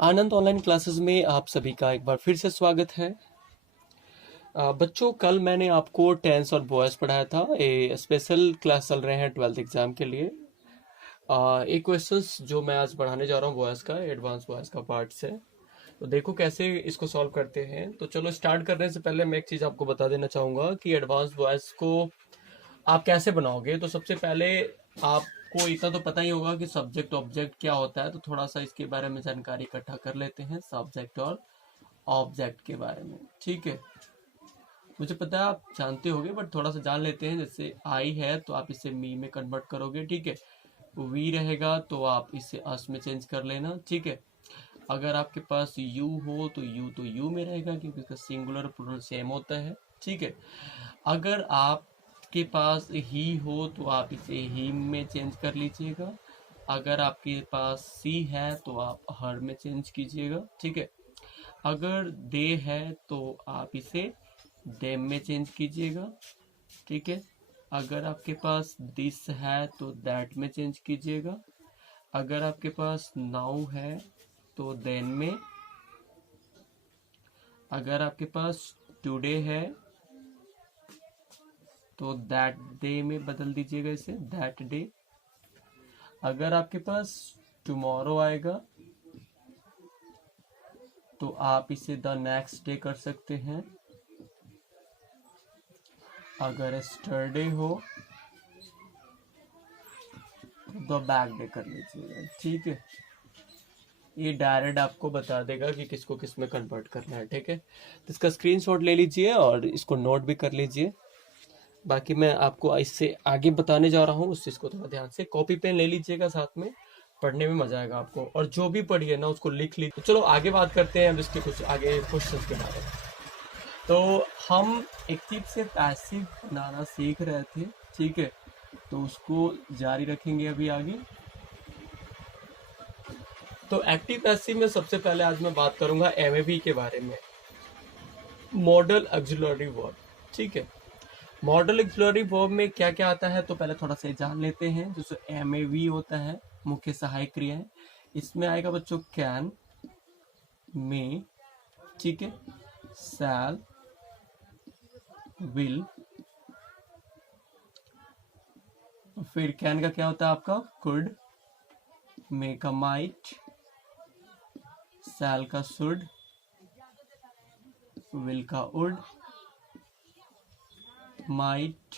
आनंद online classes में आप सभी का एक बार फिर से स्वागत है। बच्चों, कल मैंने आपको टेंस और वॉइस पढ़ाया था। ये स्पेशल क्लास चल रहे हैं 12th एग्जाम के लिए। एक क्वेश्चंस जो मैं आज पढ़ाने जा रहा हूँ वॉइस का, एडवांस वॉइस का पार्ट से। तो देखो कैसे इसको सॉल्व करते हैं। तो चलो स्टार्ट करने से पहले मैं एक चीज़ आपको बता देना चाहूँगा कि एडवांस वॉइस को आप कैसे बनाओगे। तो सबसे पहले आपको इतना तो पता ही होगा कि सब्जेक्ट ऑब्जेक्ट क्या होता है। तो थोड़ा सा इसके बारे में जानकारी इकट्ठा कर लेते हैं, सब्जेक्ट और ऑब्जेक्ट के बारे में। ठीक है, मुझे पता है आप जानते होगे, बट थोड़ा सा जान लेते हैं। जैसे आई है तो आप इसे मी में कन्वर्ट करोगे। ठीक है, वी रहेगा तो आप इसे अस में चेंज कर लेना। ठीक है, अगर आपके पास यू हो तो यू में रहेगा, क्योंकि इसका सिंगुलर प्लूरल सेम होता है। ठीक है, अगर आपके पास ही हो तो आप इसे ही में चेंज कर लीजिएगा। अगर आपके पास सी है तो आप हर में चेंज कीजिएगा। ठीक है, अगर दे है तो आप इसे देम में चेंज कीजिएगा। ठीक है, अगर आपके पास दिस है तो दैट में चेंज कीजिएगा। अगर आपके पास नाउ है तो देन में। अगर आपके पास टुडे है तो दैट डे में बदल दीजिएगा, इसे दैट डे। अगर आपके पास टुमारो आएगा तो आप इसे द नेक्स्ट डे कर सकते हैं। अगर एस्टरडे हो तो द बैक डे कर लीजिएगा। ठीक है, ये डायरेक्ट आपको बता देगा कि किसको किस में कन्वर्ट करना है। ठीक है, तो इसका स्क्रीनशॉट ले लीजिए और इसको नोट भी कर लीजिए। बाकी मैं आपको इससे आगे बताने जा रहा हूँ, उस चीज़ को थोड़ा ध्यान से कॉपी पेन ले लीजिएगा साथ में, पढ़ने में मजा आएगा आपको। और जो भी पढ़िए ना उसको लिख लीजिए। तो चलो आगे बात करते हैं अब इसके कुछ आगे क्वेश्चन के बारे में। तो हम एक्टिव से पैसिव बनाना सीख रहे थे। ठीक है, तो उसको जारी रखेंगे अभी आगे। तो एक्टिव पैसिव में सबसे पहले आज मैं बात करूंगा एमएवी के बारे में, मॉडल ऑक्सिलरी वर्ब। ठीक है, मॉडल ऑक्सिलरी वर्ब में क्या क्या आता है तो पहले थोड़ा सा जान लेते हैं। जैसे एमएवी होता है, मुख्य सहायक क्रियाएं। इसमें आएगा बच्चों कैन, मे, ठीक है, शैल, विल। फिर कैन का क्या होता है आपका कुड, मे का माइट, शैल का शुड, विल का वुड, माइट,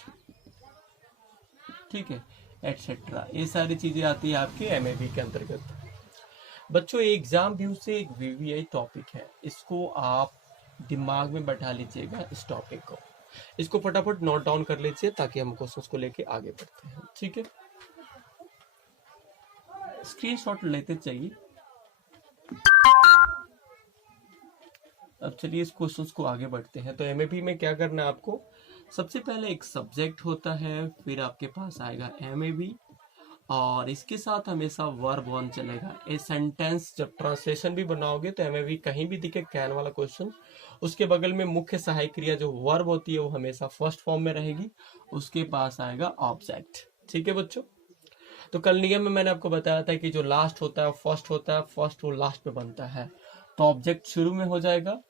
ठीक है, एटसेट्रा। ये सारी चीजें आती है आपके एमएवी के अंतर्गत। बच्चों, ये एग्जाम व्यू से एक वीवीआई टॉपिक है, इसको आप दिमाग में बैठा लीजिएगा। इस टॉपिक को, इसको फटाफट नोट डाउन कर लीजिए ताकि हम क्वेश्चंस को लेके आगे बढ़ते हैं। ठीक है, स्क्रीनशॉट लेते चाहिए। अब चलिए इस क्वेश्चंस को आगे बढ़ते हैं। तो एमएवी में क्या करना है आपको, सबसे पहले एक सब्जेक्ट होता है, फिर आपके पास आएगा एमएवी और इसके साथ हमेशा वर्ब वन चलेगा। ए सेंटेंस जब ट्रांसलेशन भी बनाओगे तो एमएवी कहीं भी दिखे कैन वाला क्वेश्चन, उसके बगल में मुख्य सहायक क्रिया जो वर्ब होती है वो हमेशा फर्स्ट फॉर्म में रहेगी, उसके पास आएगा ऑब्जेक्ट। ठीक है बच्चों, तो कल नियम में मैंने आपको बताया था कि जो लास्ट होता है फर्स्ट होता है, फर्स्ट वो लास्ट में बनता है, तो ऑब्जेक्ट शुरू में हो जाएगा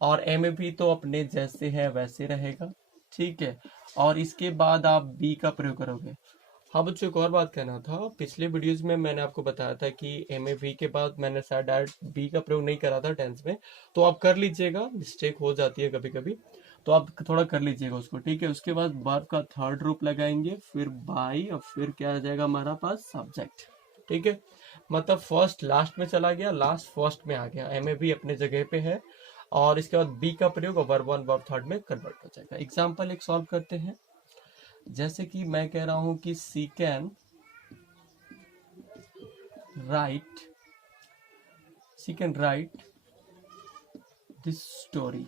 और एमएवी तो अपने जैसे है वैसे रहेगा। ठीक है, और इसके बाद आप बी का प्रयोग करोगे। हाँ बच्चों, एक और बात कहना था, पिछले वीडियोज में मैंने आपको बताया था कि एमएवी के बाद मैंने शायद डायरेक्ट बी का प्रयोग नहीं करा था टेंस में, तो आप कर लीजिएगा, मिस्टेक हो जाती है कभी कभी, तो आप थोड़ा कर लीजिएगा उसको। ठीक है, उसके बाद वर्ब का थर्ड रूप लगाएंगे, फिर बाई और फिर क्या आ जाएगा हमारा पास सब्जेक्ट। ठीक है, मतलब फर्स्ट लास्ट में चला गया, लास्ट फर्स्ट में आ गया, एमएवी अपने जगह पे है और इसके बाद बी का प्रयोग वर्ब वन वर्ब थर्ड में कन्वर्ट हो जाएगा। एग्जाम्पल एक सॉल्व करते हैं। जैसे कि मैं कह रहा हूं कि she can write, she can write this story.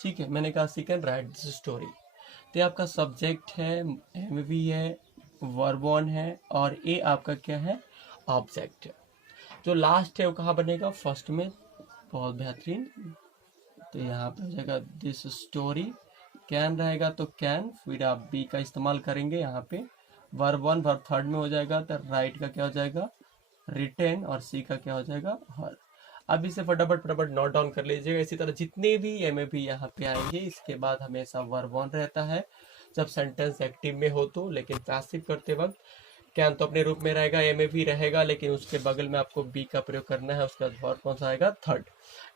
ठीक है, मैंने कहा she can write this story, तो ये आपका सब्जेक्ट है, एमवी है, वर्ब वन है और ये आपका क्या है, ऑब्जेक्ट है। जो लास्ट है वो कहाँ बनेगा, फर्स्ट में। बहुत बेहतरीन, तो यहाँ पे हो जाएगा दिस स्टोरी। कैन रहेगा तो कैन, फिर आप बी का इस्तेमाल करेंगे यहाँ पे, वर्ब वन वर्ब थर्ड में हो जाएगा, तो राइट का क्या हो जाएगा रिटेन, और सी का क्या हो जाएगा, हर। अब इसे फटाफट फटाफट नोट डाउन कर लीजिएगा। इसी तरह जितने भी एमएपी यहाँ पे आएंगे, इसके बाद हमेशा वर्ब ऑन रहता है जब सेंटेंस एक्टिव में हो तो, लेकिन पैसिव करते वक्त कैन तो अपने रूप में रहेगा, एमएपी रहेगा, लेकिन उसके बगल में आपको बी का प्रयोग करना है। उसके बाद वर्ब कौन सा आएगा, थर्ड।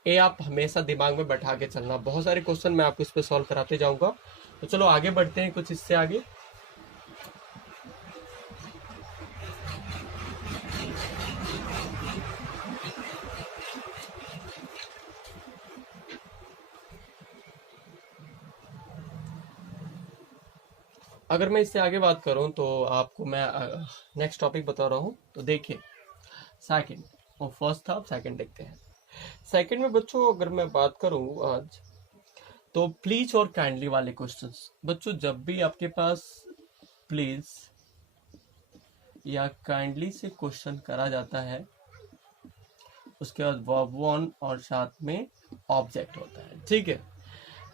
ये आप हमेशा दिमाग में बैठा के चलना। बहुत सारे क्वेश्चन मैं आपको इस पे सॉल्व कराते जाऊंगा। तो चलो आगे बढ़ते हैं कुछ इससे आगे। अगर मैं इससे आगे बात करूं तो आपको मैं नेक्स्ट टॉपिक बता रहा हूं। तो देखिए सेकंड, वो फर्स्ट था, अब सेकंड देखते हैं। सेकंड में बच्चों अगर मैं बात करूं आज, तो प्लीज और काइंडली वाले क्वेश्चंस। बच्चों जब भी आपके पास प्लीज या काइंडली से क्वेश्चन करा जाता है, उसके बाद वर्ब वन और साथ में ऑब्जेक्ट होता है, ठीक है।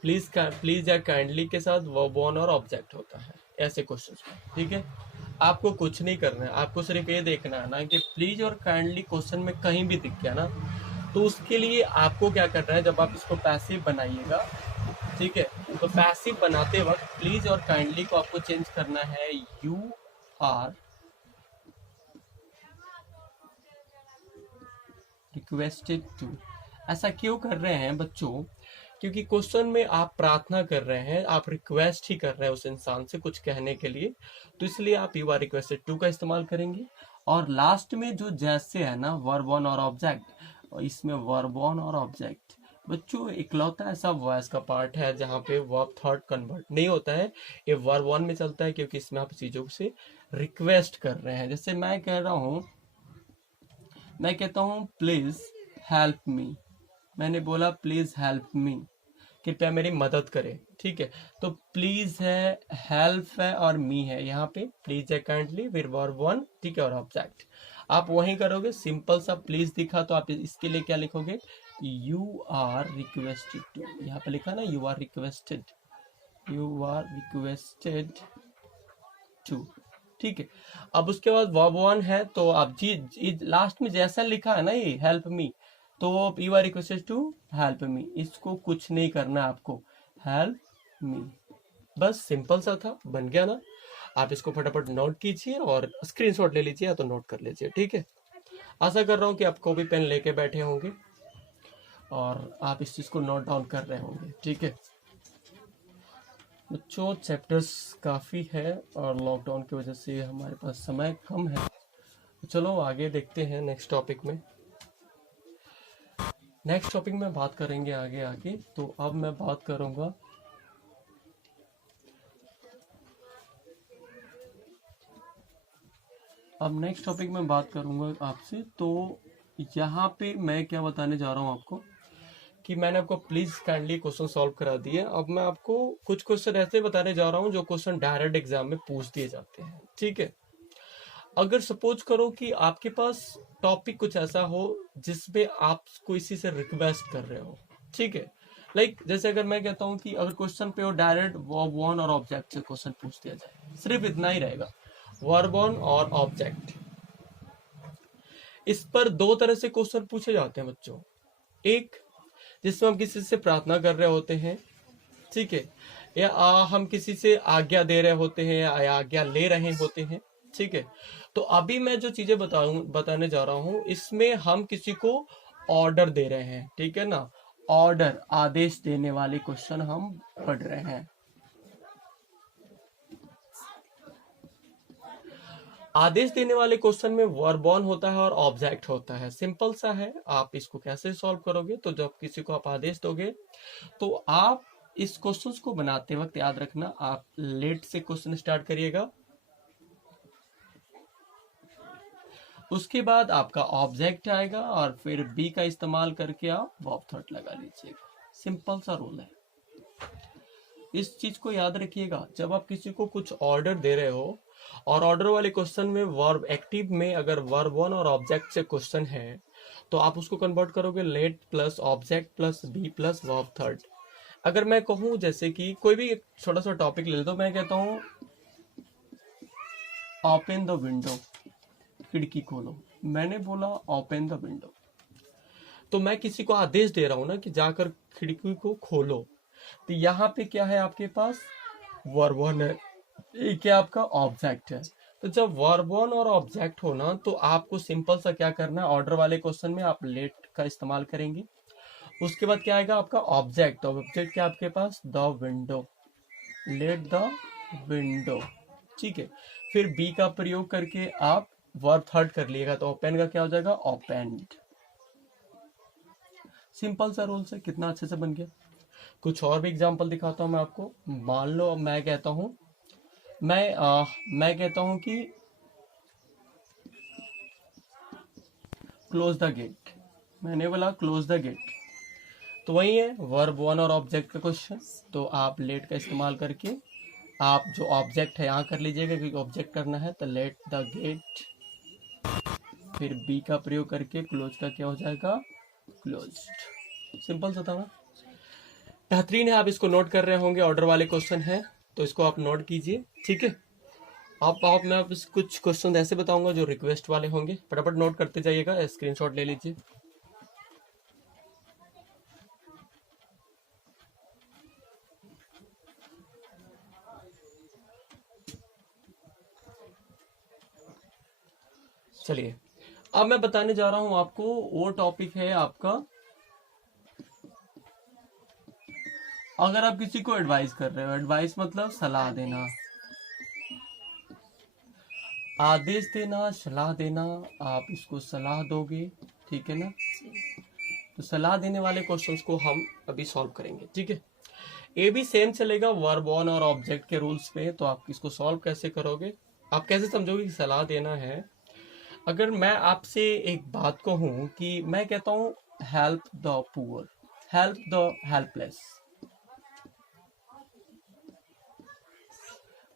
प्लीज या काइंडली के साथ वर्ब वन और ऑब्जेक्ट होता है ऐसे क्वेश्चन में, ठीक है। आपको कुछ नहीं करना है, आपको सिर्फ ये देखना है ना कि प्लीज और काइंडली क्वेश्चन में कहीं भी दिख गया ना, तो उसके लिए आपको क्या करना है, जब आप इसको पैसिव बनाइएगा, ठीक है, तो पैसिव बनाते वक्त प्लीज और काइंडली को आपको चेंज करना है यू आर रिक्वेस्टेड टू। ऐसा क्यों कर रहे हैं बच्चों, क्योंकि क्वेश्चन में आप प्रार्थना कर रहे हैं, आप रिक्वेस्ट ही कर रहे हैं उस इंसान से कुछ कहने के लिए, तो इसलिए आप यू आर रिक्वेस्टेड टू का इस्तेमाल करेंगे। और लास्ट में जो जैसे है ना वर्ब वन और ऑब्जेक्ट, इसमें वर्ब वन और ऑब्जेक्ट बच्चों इकलौता ऐसा वॉइस का पार्ट है जहाँ पे वर्ब थर्ड कन्वर्ट नहीं होता है, ये वर्ब वन में चलता है, क्योंकि इसमें आप चीजों से रिक्वेस्ट कर रहे हैं। जैसे मैं कह रहा हूँ, मैं कहता हूँ प्लीज हेल्प मी, मैंने बोला प्लीज हेल्प मी, कृपया मेरी मदद करें, ठीक है। तो प्लीज है, हेल्प है और मी है, यहाँ पे प्लीज है काइंडली, फिर वर्ब वन, ठीक है, और ऑब्जेक्ट आप वहीं करोगे। सिंपल सा प्लीज दिखा तो आप इसके लिए क्या लिखोगे, यू आर रिक्वेस्टेड टू, यहाँ पे लिखा ना you are requested, you are requested to, ठीक है। अब उसके बाद वर्ब वन है, तो आप जी लास्ट में जैसा लिखा है ना ये हेल्प मी, तो you are requested to help me, इसको कुछ नहीं करना आपको, हेल्प मी, बस सिंपल सा था, बन गया ना। आप इसको फटाफट नोट कीजिए और स्क्रीनशॉट ले लीजिए या तो नोट कर लीजिए, ठीक है। आशा कर रहा हूँ कि आप कॉपी पेन लेके बैठे होंगे और आप इस चीज को नोट डाउन कर रहे होंगे, ठीक है। बच्चों चैप्टर्स काफ़ी है और लॉकडाउन की वजह से हमारे पास समय कम है, तो चलो आगे देखते हैं नेक्स्ट टॉपिक में। नेक्स्ट टॉपिक में बात करेंगे आगे आगे। तो अब मैं बात करूंगा अब नेक्स्ट टॉपिक में बात करूंगा आपसे। तो यहाँ पे मैं क्या बताने जा रहा हूँ आपको, कि मैंने आपको प्लीज काइंडली क्वेश्चन सॉल्व करा दिए। अब मैं आपको कुछ क्वेश्चन ऐसे बताने जा रहा हूँ जो क्वेश्चन डायरेक्ट एग्जाम में पूछ दिए जाते हैं, ठीक है। अगर सपोज करो कि आपके पास टॉपिक कुछ ऐसा हो जिसमें आप किसी से रिक्वेस्ट कर रहे हो, ठीक है। जैसे अगर मैं कहता हूँ कि अगर क्वेश्चन पे हो डायरेक्ट वर्ब वन और ऑब्जेक्ट से क्वेश्चन पूछ दिया जाए, सिर्फ इतना ही रहेगा, वर्ब वन और ऑब्जेक्ट। इस पर दो तरह से क्वेश्चन पूछे जाते हैं बच्चों। एक जिसमें हम किसी से प्रार्थना कर रहे होते हैं, ठीक है, या हम किसी से आज्ञा दे रहे होते हैं या आज्ञा ले रहे होते हैं, ठीक है। तो अभी मैं जो चीजें बताने जा रहा हूं, इसमें हम किसी को ऑर्डर दे रहे हैं, ठीक है ना, ऑर्डर आदेश देने वाले क्वेश्चन हम पढ़ रहे हैं। आदेश देने वाले क्वेश्चन में वर्ब वन होता है और ऑब्जेक्ट होता है, सिंपल सा है। आप इसको कैसे सॉल्व करोगे, तो जब किसी को आप आदेश दोगे तो आप इस क्वेश्चन को बनाते वक्त याद रखना, आप लेट से क्वेश्चन स्टार्ट करिएगा, उसके बाद आपका ऑब्जेक्ट आएगा और फिर बी का इस्तेमाल करके आप वर्ब थर्ड लगा लीजिएगा। सिंपल सा रूल है, इस चीज को याद रखिएगा। जब आप किसी को कुछ ऑर्डर दे रहे हो और ऑर्डर वाले क्वेश्चन में वर्ब एक्टिव में अगर वर्ब वन और ऑब्जेक्ट से क्वेश्चन है, तो आप उसको कन्वर्ट करोगे let plus object plus be plus verb third. अगर मैं कहूं जैसे कि कोई भी एक छोटा सा टॉपिक ले लो, मैं कहता हूं ओपन द विंडो, खिड़की खोलो, मैंने बोला ओपन द विंडो, तो मैं किसी को आदेश दे रहा हूं ना कि जाकर खिड़की को खोलो। तो यहाँ पे क्या है आपके पास, वर्ब वन है, ये क्या आपका ऑब्जेक्ट है। तो जब वर्ब वन और ऑब्जेक्ट हो ना, तो आपको सिंपल सा क्या करना है, ऑर्डर वाले क्वेश्चन में आप लेट का इस्तेमाल करेंगे। उसके बाद क्या आएगा आपका ऑब्जेक्ट, ऑब्जेक्ट क्या आपके पास, the window, let the window, ठीक है। फिर बी का प्रयोग करके आप वर्ब थर्ड कर लिएगा, तो ओपन का क्या हो जाएगा, ओपेंड। सिंपल सा रूल से कितना अच्छे से बन गया। कुछ और भी एग्जांपल दिखाता हूं मैं आपको। मान लो मैं कहता हूं, मैं कहता हूं कि क्लोज द गेट, मैंने बोला क्लोज द गेट, तो वही है वर्ब वन और ऑब्जेक्ट का क्वेश्चन। तो आप लेट का इस्तेमाल करके आप जो ऑब्जेक्ट है यहाँ कर लीजिएगा, क्योंकि ऑब्जेक्ट करना है, तो लेट द गेट, फिर बी का प्रयोग करके क्लोज का क्या हो जाएगा, क्लोज्ड। सिंपल सा था ना, बेहतरीन है। आप इसको नोट कर रहे होंगे, ऑर्डर वाले क्वेश्चन है, तो इसको आप नोट कीजिए, ठीक है। आप मैं आप कुछ क्वेश्चन ऐसे बताऊंगा जो रिक्वेस्ट वाले होंगे, फटाफट नोट करते जाइएगा, स्क्रीनशॉट ले लीजिए। चलिए, अब मैं बताने जा रहा हूं आपको, वो टॉपिक है आपका, अगर आप किसी को एडवाइस कर रहे हो, एडवाइस मतलब सलाह देना, आदेश देना, सलाह देना, आप इसको सलाह दोगे, ठीक है ना। तो सलाह देने वाले क्वेश्चंस को हम अभी सॉल्व करेंगे, ठीक है। ये भी सेम चलेगा वर्ब वन और ऑब्जेक्ट के रूल्स पे। तो आप इसको सॉल्व कैसे करोगे, आप कैसे समझोगे कि सलाह देना है। अगर मैं आपसे एक बात कहूं कि मैं कहता हूं help the poor, help the helpless,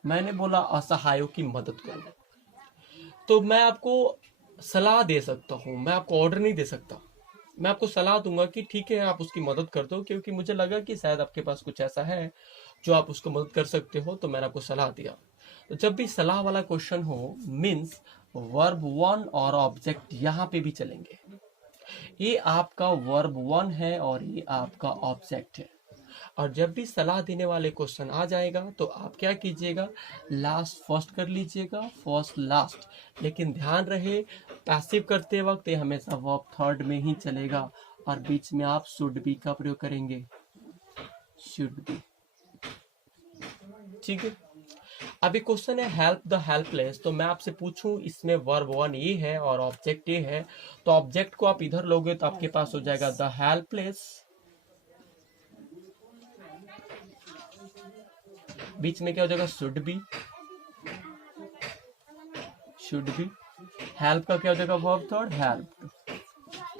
मैंने बोला असहायों की मदद करो, तो मैं आपको सलाह दे सकता हूं, मैं आपको ऑर्डर नहीं दे सकता। मैं आपको सलाह दूंगा कि ठीक है आप उसकी मदद कर दो, क्योंकि मुझे लगा कि शायद आपके पास कुछ ऐसा है जो आप उसको मदद कर सकते हो, तो मैंने आपको सलाह दिया। तो जब भी सलाह वाला क्वेश्चन हो, मीन्स वर्ब वन और ऑब्जेक्ट यहाँ पे भी चलेंगे। ये आपका वर्ब वन है और ये आपका ऑब्जेक्ट है। और जब भी सलाह देने वाले क्वेश्चन आ जाएगा, तो आप क्या कीजिएगा, लास्ट फर्स्ट कर लीजिएगा, फर्स्ट लास्ट। लेकिन ध्यान रहे, पैसिव करते वक्त ये हमेशा वर्ब थर्ड में ही चलेगा, और बीच में आप शुड बी का प्रयोग करेंगे, शुड बी, ठीक है। अभी क्वेश्चन है हेल्प द हेल्पलेस, तो मैं आपसे पूछूं इसमें वर्ब वन ये है और ऑब्जेक्ट ये है, तो ऑब्जेक्ट को आप इधर लोगे तो आपके पास हो जाएगा द हेल्पलेस, बीच में क्या हो जाएगा, should be, should be, help का क्या हो जाएगा, वर्ब थर्ड हेल्प।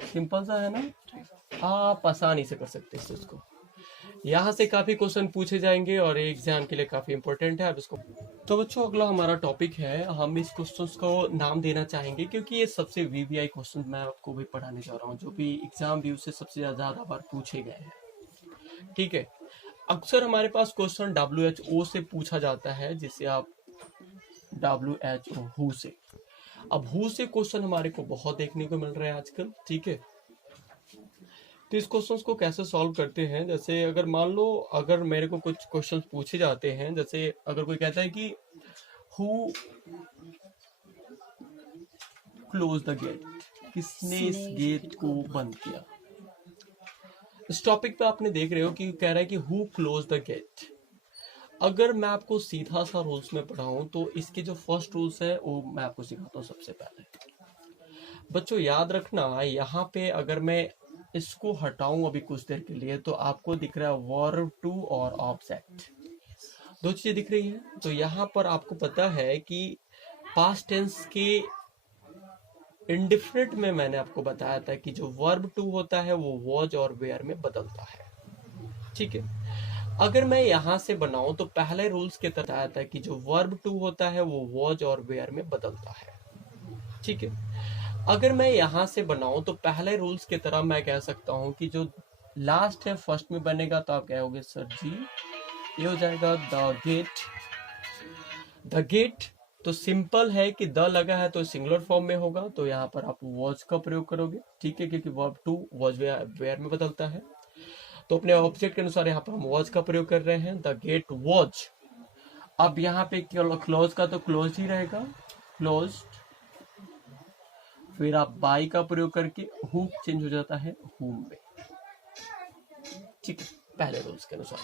सिंपल सा है ना, आप आसानी से कर सकते हैं इस चीज को। यहाँ से काफी क्वेश्चन पूछे जाएंगे और एग्जाम के लिए काफी इंपॉर्टेंट है, आप इसको। तो बच्चों अगला हमारा टॉपिक है, हम इस क्वेश्चन को नाम देना चाहेंगे, क्योंकि ये सबसे वीवीआई क्वेश्चन मैं आपको भी पढ़ाने जा रहा हूँ, जो भी एग्जाम व्यू से सबसे ज्यादा बार पूछे गए हैं, ठीक है। अक्सर हमारे पास क्वेश्चन WHO से पूछा जाता है, जिसे आप WHO हु से, अब हु से क्वेश्चन हमारे को बहुत देखने को मिल रहे हैं आजकल, ठीक है। तो इस क्वेश्चंस को कैसे सॉल्व करते हैं, जैसे अगर मान लो अगर मेरे को कुछ क्वेश्चंस पूछे जाते हैं, जैसे अगर कोई कहता है कि हु क्लोज द गेट, किसने इस गेट को बंद किया। इस टॉपिक पे आपने देख रहे हो कि कह रहा है कि हु क्लोज द गेट। अगर मैं आपको सीधा सा रूल्स में पढ़ाऊं, तो इसके जो फर्स्ट रूल्स है वो मैं आपको सिखाता हूँ। सबसे पहले बच्चों याद रखना, यहाँ पे अगर मैं इसको हटाऊं अभी कुछ देर के लिए, तो आपको दिख रहा है वर्ब टू और ऑब्जेक्ट, दो चीजें दिख रही है। तो यहाँ पर आपको पता है कि पास्ट टेंस के इंडिफरेंट में मैंने आपको बताया था कि जो वर्ब टू होता है वो वॉज और वेयर में बदलता है, ठीक है। अगर मैं यहाँ से बनाऊं, तो पहले रूल्स के तहत आया था कि जो वर्ब टू होता है वो वॉज और वेयर में बदलता है, ठीक है। अगर मैं यहाँ से बनाऊं, तो पहले रूल्स की तरह मैं कह सकता हूं कि जो लास्ट है फर्स्ट में बनेगा, तो आप कहोगे सर जी ये हो जाएगा द गेट, द गेट तो सिंपल है कि द लगा है तो सिंगुलर फॉर्म में होगा, तो यहाँ पर आप वॉज का प्रयोग करोगे, ठीक है, क्योंकि वर्ब टू वॉज वेयर में बदलता है। तो अपने ऑब्जेक्ट के अनुसार यहाँ पर हम वॉज का प्रयोग कर रहे हैं, द गेट वॉज। अब यहाँ पे क्लोज का तो क्लोज ही रहेगा, क्लोज। फिर आप बाई का प्रयोग करके हु चेंज हो जाता है हुम में, ठीक है, पहले रूल्स के अनुसार।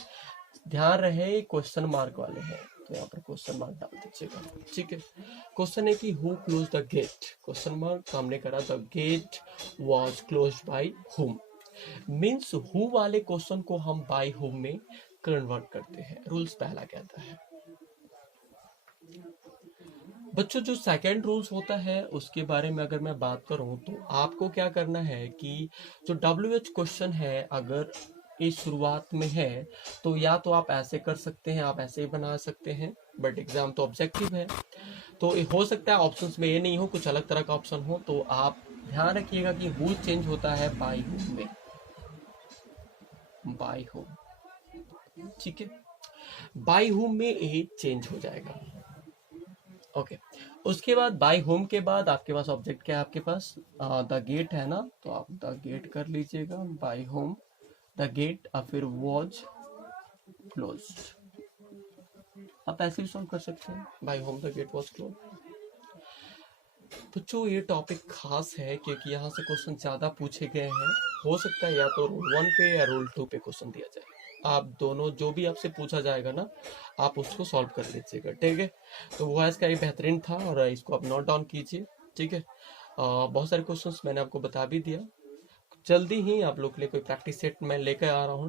ध्यान रहे क्वेश्चन मार्क वाले हैं, तो यहाँ पर क्वेश्चन मार्क डाल दीजिएगा, ठीक है। क्वेश्चन है कि who close the gate, question mark, सामने करा the gate was close by whom, means who वाले क्वेश्चन को हम बाय हुम में कन्वर्ट करते हैं, रूल्स पहला कहता है। बच्चों जो सेकंड रूल्स होता है उसके बारे में अगर मैं बात करूं तो आपको क्या करना है कि जो WH क्वेश्चन है अगर ये शुरुआत में है तो या तो आप ऐसे कर सकते हैं, आप ऐसे ही बना सकते हैं, बट एग्जाम तो ऑब्जेक्टिव है, तो ये हो सकता है ऑप्शंस में ये नहीं हो, कुछ अलग तरह का ऑप्शन हो, तो आप ध्यान रखिएगा कि हु चेंज होता है बाय हुम में, बाय हुम, ठीक है, बाय हुम में ये चेंज हो जाएगा, ओके। उसके बाद बाय होम के बाद आपके पास ऑब्जेक्ट क्या है, आपके पास द गेट है ना, तो आप द गेट कर लीजिएगा, बाय होम द गेट, और फिर वॉज क्लोज्ड। आप ऐसे भी सॉल्व कर सकते हैं, by whom the gate was close. बच्चों ये टॉपिक खास है क्योंकि यहाँ से क्वेश्चन ज्यादा पूछे गए हैं, हो सकता है या तो रूल 1 पे या रूल 2 पे क्वेश्चन दिया जाए, आप दोनों जो भी आपसे पूछा जाएगा ना आप उसको सॉल्व कर लीजिएगा, ठीक है। तो वॉइस का ये बेहतरीन था और इसको आप नोट डाउन कीजिए, ठीक है। बहुत सारे क्वेश्चंस मैंने आपको बता भी दिया, जल्दी ही आप लोग के लिए कोई प्रैक्टिस सेट मैं लेकर आ रहा हूँ।